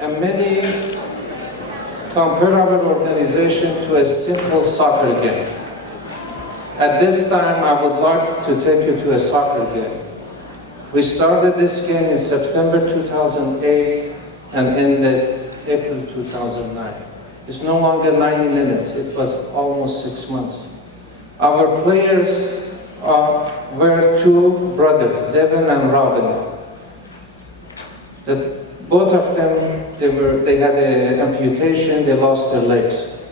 and many compare our organization to a simple soccer game. At this time, I would like to take you to a soccer game. We started this game in September 2008 and ended April 2009. It's no longer 90 minutes, it was almost 6 months. Our players were two brothers, Devin and Robin. Both of them, they had an amputation, they lost their legs.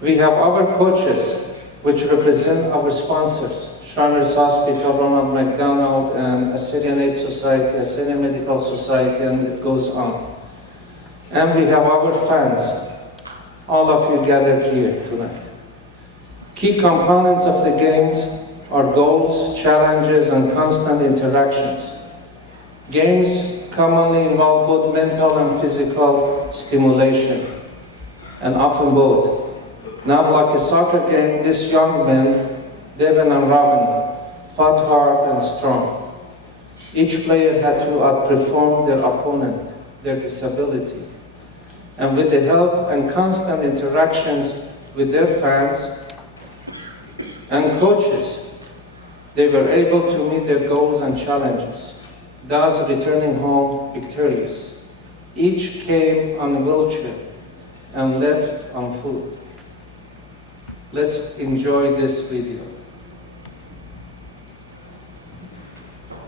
We have our coaches, which represent our sponsors, Shriners Hospital, Ronald McDonald, and Assyrian Aid Society, Assyrian Medical Society, and it goes on. And we have our fans, all of you gathered here tonight. Key components of the games are goals, challenges, and constant interactions. Games commonly involve both mental and physical stimulation, and often both. Not like a soccer game, these young men, Devin and Robin, fought hard and strong. Each player had to outperform their opponent, their disability. And with the help and constant interactions with their fans and coaches, they were able to meet their goals and challenges, thus returning home victorious. Each came on a wheelchair and left on foot. Let's enjoy this video.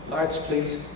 Lights, please.